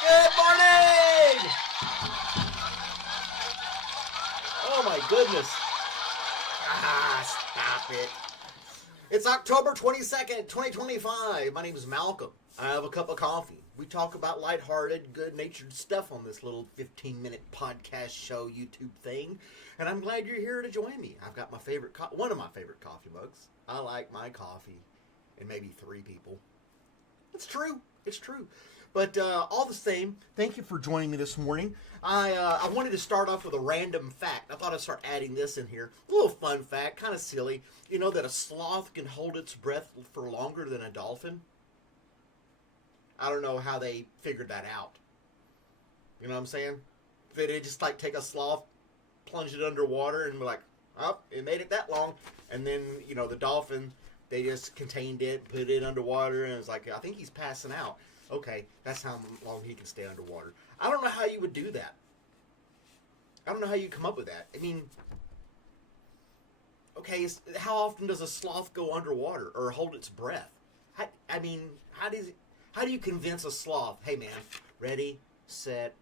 Good morning! Oh my goodness. Stop it. It's October 22nd, 2025. My name is Malcolm. I have a cup of coffee. We talk about lighthearted, good-natured stuff on this little 15-minute podcast show YouTube thing. And I'm glad you're here to join me. I've got my favorite, one of my favorite coffee mugs. I like my coffee. And maybe 3 people. It's true. It's true. But all the same, thank you for joining me this morning. I wanted to start off with a random fact. I thought I'd start adding this in here. A little fun fact, kind of silly. You know that a sloth can hold its breath for longer than a dolphin? I don't know how they figured that out. You know what I'm saying? They just like take a sloth, plunge it underwater, and be like, oh, it made it that long. And then, you know, the dolphin, they just contained it, put it underwater, and it's like, I think he's passing out. Okay, that's how long he can stay underwater. I don't know how you would do that. I don't know how you come up with that. I mean, okay, how often does a sloth go underwater or hold its breath? How do you convince a sloth, hey man, ready, set,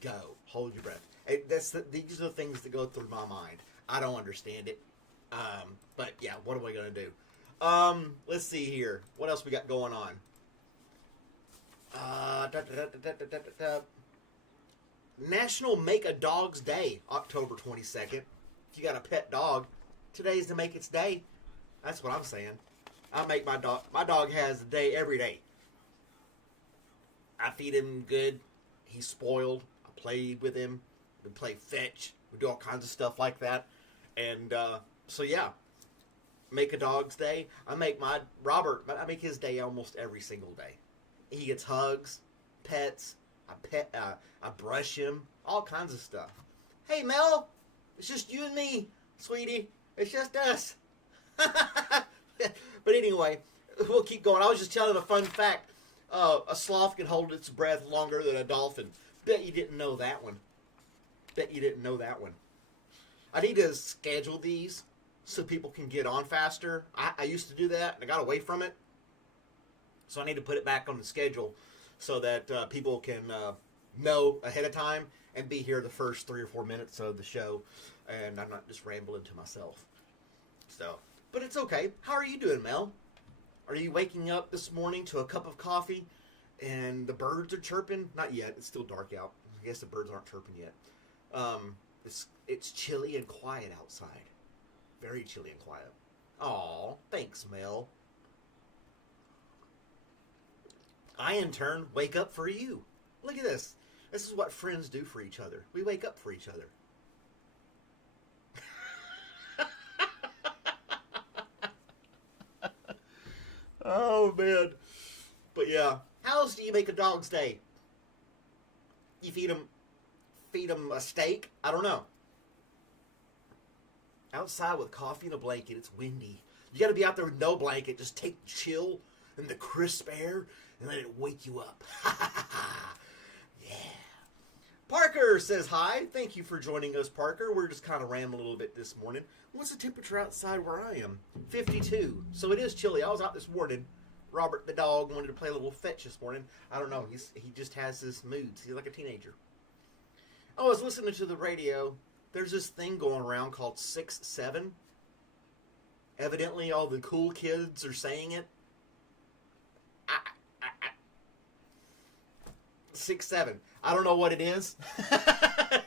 go, hold your breath? These are the things that go through my mind. I don't understand it. But yeah, what are we going to do? Let's see here. What else we got going on? National Make a Dog's Day, October 22nd. If you got a pet dog, today's to make its day. That's what I'm saying. I make my dog. My dog has a day every day. I feed him good. He's spoiled. I play with him. We play fetch. We do all kinds of stuff like that. And so yeah, make a dog's day. I make his day almost every single day. He gets hugs, pets. I brush him, all kinds of stuff. Hey Mel, it's just you and me, sweetie. It's just us. But anyway, we'll keep going. I was just telling a fun fact. A sloth can hold its breath longer than a dolphin. Bet you didn't know that one. I need to schedule these so people can get on faster. I used to do that, and I got away from it. So I need to put it back on the schedule so that people can know ahead of time and be here the first 3 or 4 minutes of the show, and I'm not just rambling to myself. So, but it's okay. How are you doing, Mel? Are you waking up this morning to a cup of coffee and the birds are chirping? Not yet. It's still dark out. I guess the birds aren't chirping yet. It's chilly and quiet outside. Very chilly and quiet. Aw, thanks, Mel. I, in turn, wake up for you. Look at this. This is what friends do for each other. We wake up for each other. Oh, man. But yeah. How else do you make a dog's day? You feed them a steak? I don't know. Outside with coffee and a blanket, it's windy. You got to be out there with no blanket. Just take the chill and the crisp air and let it wake you up. Yeah. Parker says hi. Thank you for joining us, Parker. We're just kind of rambling a little bit this morning. What's the temperature outside where I am? 52. So it is chilly. I was out this morning. Robert the dog wanted to play a little fetch this morning. I don't know. He just has his moods. He's like a teenager. I was listening to the radio. There's this thing going around called 6-7. Evidently, all the cool kids are saying it. 6-7. I don't know what it is.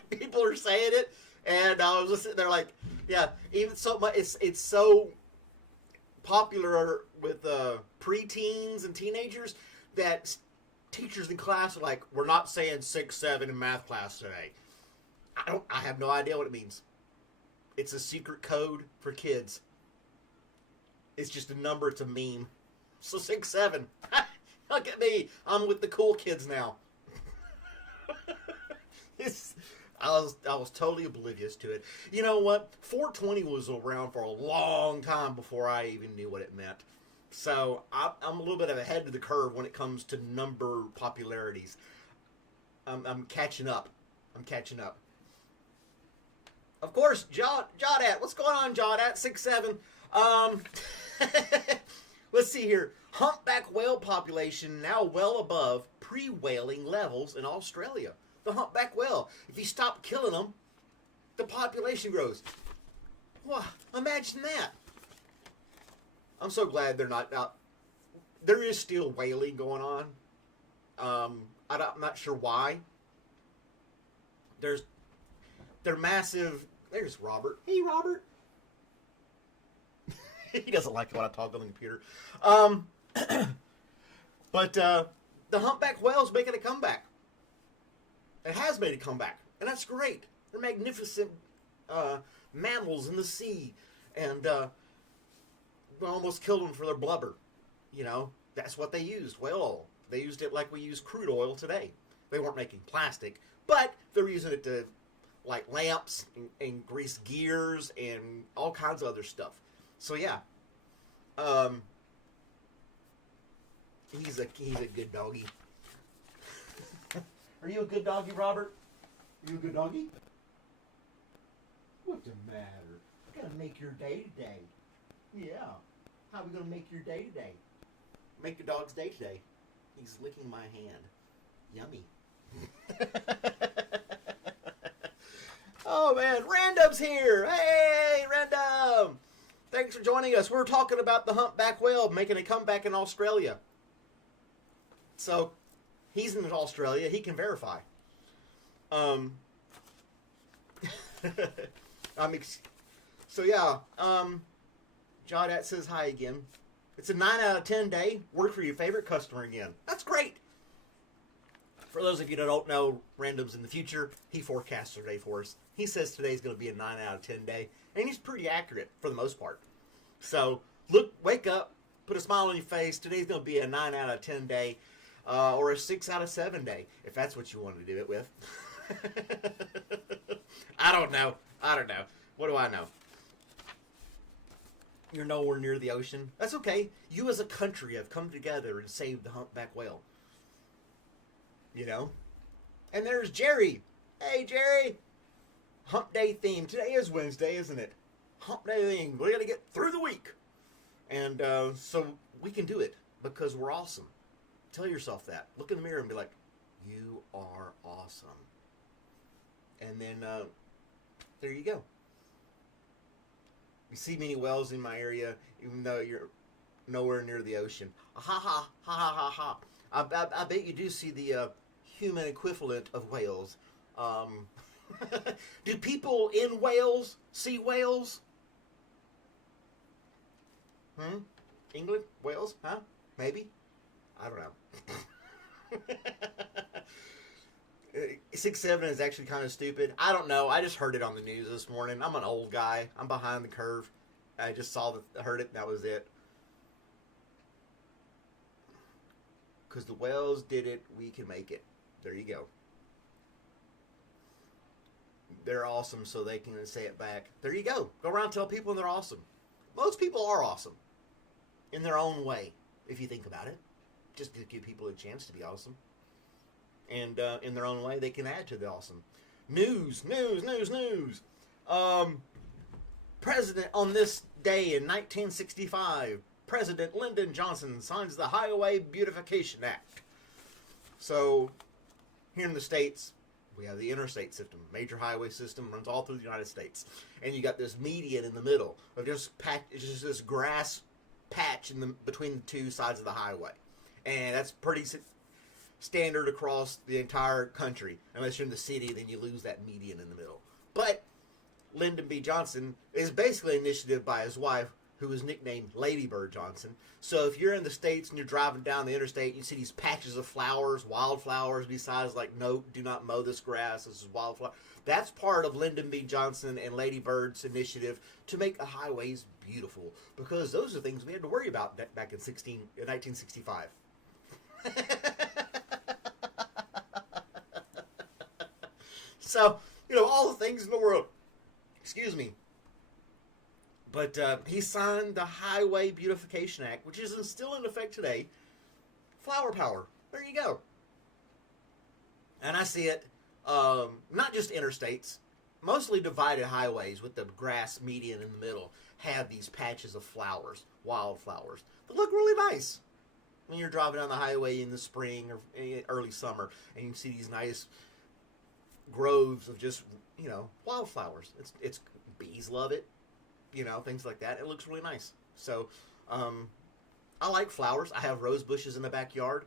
People are saying it, and I was listening. They're like, yeah, even so much. It's so popular with preteens and teenagers that teachers in class are like, we're not saying 6-7 in math class today. I have no idea what it means. It's a secret code for kids. It's just a number. It's a meme. So 6-7. Look at me. I'm with the cool kids now. I was totally oblivious to it. You know what? 420 was around for a long time before I even knew what it meant. So I'm a little bit ahead of the curve when it comes to number popularities. I'm catching up. Of course, Jawdat. What's going on, Jawdat? 6-7. Let's see here. Humpback whale population now well above pre-whaling levels in Australia. The humpback whale. If you stop killing them, the population grows. Wow, imagine that. I'm so glad they're not out. There is still whaling going on. I'm not sure why. They're massive. There's Robert. Hey, Robert. He doesn't like it when I talk on the computer. But the humpback whale's making a comeback. It has made a comeback, and that's great. They're magnificent mammals in the sea, and we almost killed them for their blubber. You know, that's what they used, whale oil. They used it like we use crude oil today. They weren't making plastic, but they're using it to, like, lamps and grease gears and all kinds of other stuff. So yeah, he's a good doggy. Are you a good doggy, Robert? Are you a good doggy? What's the matter? We're gonna make your day today. Yeah. How are we gonna make your day today? Make your dog's day today. He's licking my hand. Yummy. Oh man, Random's here. Hey, Random. Thanks for joining us. We're talking about the humpback whale making a comeback in Australia. So, he's in Australia. He can verify. So yeah. Jawdat says hi again. It's a 9 out of 10 day. Work for your favorite customer again. That's great. For those of you that don't know, Random's in the future. He forecasts our day for us. He says today's going to be a 9 out of 10 day. And he's pretty accurate for the most part. So, wake up, put a smile on your face. Today's going to be a 9 out of 10 day. Or a 6 out of 7 day, if that's what you want to do it with. I don't know. What do I know? You're nowhere near the ocean. That's okay. You as a country have come together and saved the humpback whale. You know? And there's Jerry. Hey, Jerry. Hump day theme. Today is Wednesday, isn't it? Hump day theme. We got to get through the week. And so we can do it because we're awesome. Tell yourself that. Look in the mirror and be like, you are awesome. And then there you go. You see many whales in my area, even though you're nowhere near the ocean. Ha ha ha ha ha ha. I bet you do see the human equivalent of whales. Do people in Wales see whales? England? Wales? Huh? Maybe? I don't know. 6'7" is actually kind of stupid. I don't know. I just heard it on the news this morning. I'm an old guy. I'm behind the curve. I just heard it, and that was it. Because the whales did it, we can make it. There you go. They're awesome, so they can say it back. There you go. Go around and tell people they're awesome. Most people are awesome. In their own way, if you think about it. Just to give people a chance to be awesome. And in their own way, they can add to the awesome. News. President on this day in 1965, President Lyndon Johnson signs the Highway Beautification Act. So, here in the States, we have the interstate system. Major highway system runs all through the United States. And you got this median in the middle of just this grass patch between the two sides of the highway. And that's pretty standard across the entire country. Unless you're in the city, then you lose that median in the middle. But Lyndon B. Johnson is basically an initiative by his wife, who was nicknamed Lady Bird Johnson. So if you're in the States and you're driving down the interstate, you see these patches of flowers, wildflowers, besides like, no, do not mow this grass, this is wildflower. That's part of Lyndon B. Johnson and Lady Bird's initiative to make the highways beautiful. Because those are things we had to worry about back in 1965. So, all the things in the world. Excuse me. But he signed the Highway Beautification Act, which is still in effect today. Flower power. There you go. And I see it, not just interstates, mostly divided highways with the grass median in the middle have these patches of flowers. wildflowers. They look really nice when you're driving down the highway in the spring or early summer, and you can see these nice groves of just, wildflowers. It's bees love it, things like that. It looks really nice. So, I like flowers. I have rose bushes in the backyard.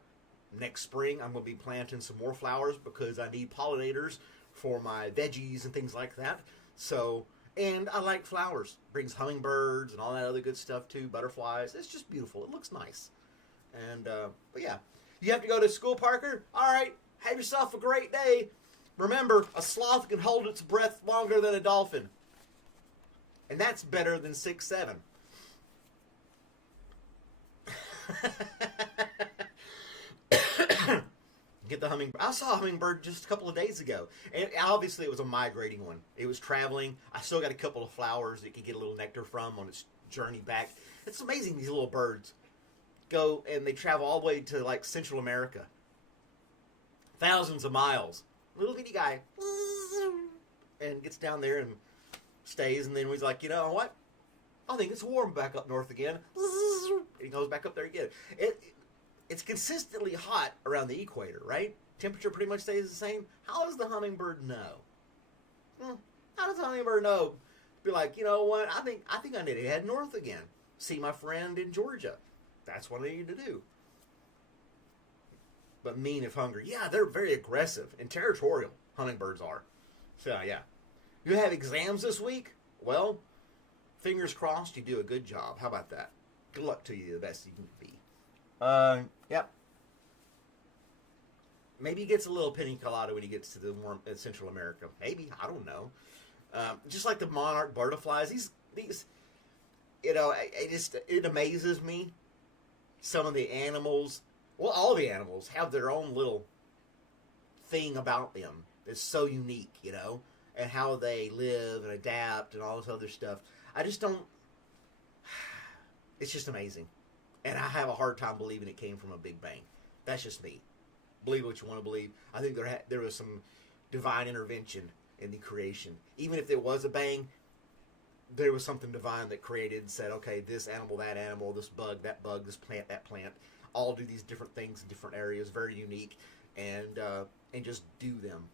Next spring, I'm going to be planting some more flowers because I need pollinators for my veggies and things like that. So, and I like flowers. Brings hummingbirds and all that other good stuff too, butterflies. It's just beautiful. It looks nice. And, but yeah. You have to go to school, Parker? All right. Have yourself a great day. Remember, a sloth can hold its breath longer than a dolphin. And that's better than 6'7". Get the hummingbird. I saw a hummingbird just a couple of days ago. And obviously it was a migrating one. It was traveling. I still got a couple of flowers it could get a little nectar from on its journey back. It's amazing these little birds go and they travel all the way to like Central America. Thousands of miles. Little bitty guy. And gets down there and stays, and then he's like, you know what? I think it's warm back up north again. And he goes back up there again. It's consistently hot around the equator, right? Temperature pretty much stays the same. How does the hummingbird know? How does the hummingbird know? Be like, you know what? I think I need to head north again. See my friend in Georgia. That's what I need to do. But mean if hungry. Yeah, they're very aggressive and territorial. Hummingbirds are. So yeah. You have exams this week? Well, fingers crossed you do a good job. How about that? Good luck to you, the best you can be. Yep. Maybe he gets a little pina colada when he gets to the warm Central America. Maybe. I don't know. Just like the monarch butterflies, these it amazes me. Some of the animals, well, all the animals have their own little thing about them. It's so unique, and how they live and adapt and all this other stuff. I just don't. It's just amazing. And I have a hard time believing it came from a Big Bang. That's just me. Believe what you want to believe. I think there was some divine intervention in the creation. Even if there was a bang, there was something divine that created and said, okay, this animal, that animal, this bug, this plant, that plant, all do these different things in different areas, very unique, and just do them.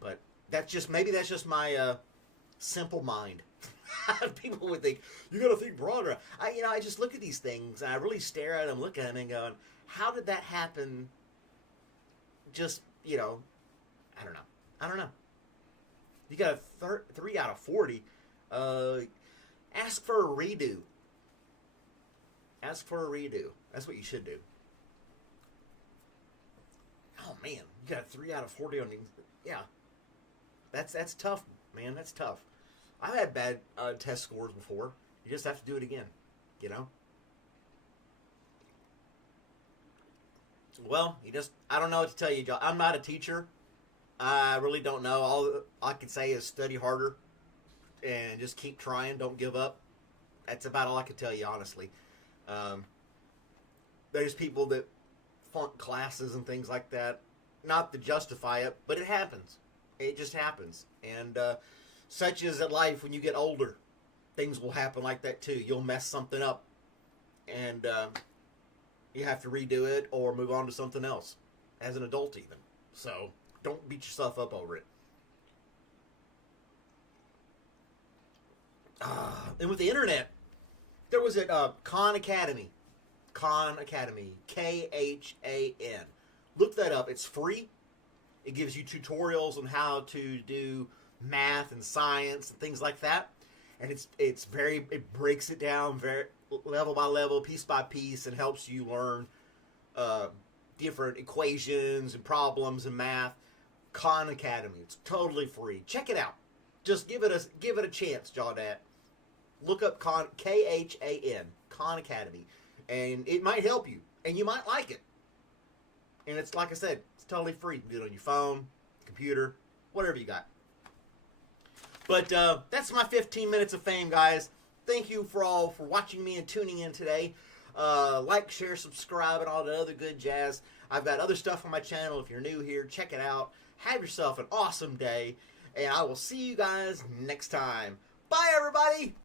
But maybe that's just my simple mind. People would think, you gotta think broader. I just look at these things and I really stare at them, look at them and going, how did that happen? Just, I don't know. You got a 3 out of 40. Ask for a redo. Ask for a redo. That's what you should do. Oh man, you got a 3 out of 40 on these. Yeah. That's tough, man. That's tough. I've had bad test scores before. You just have to do it again, Well, I don't know what to tell you, John. I'm not a teacher. I really don't know. All I can say is study harder and just keep trying. Don't give up. That's about all I can tell you, honestly. There's people that flunk classes and things like that. Not to justify it, but it happens. It just happens. And such is life when you get older. Things will happen like that too. You'll mess something up. And you have to redo it or move on to something else. As an adult even. So don't beat yourself up over it. And with the internet, there was a Khan Academy. Khan Academy. Khan. Look that up. It's free. It gives you tutorials on how to do math and science and things like that. And it breaks it down very level by level, piece by piece, and helps you learn different equations and problems in math. Khan Academy. It's totally free. Check it out. Just give it a chance, Jawdat. Look up Khan Khan Academy, and it might help you, and you might like it. And it's like I said, it's totally free. You can do it on your phone, computer, whatever you got. But that's my 15 minutes of fame, guys. Thank you for watching me and tuning in today. Like, share, subscribe, and all the other good jazz. I've got other stuff on my channel. If you're new here, check it out. Have yourself an awesome day, and I will see you guys next time. Bye, everybody!